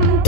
someday.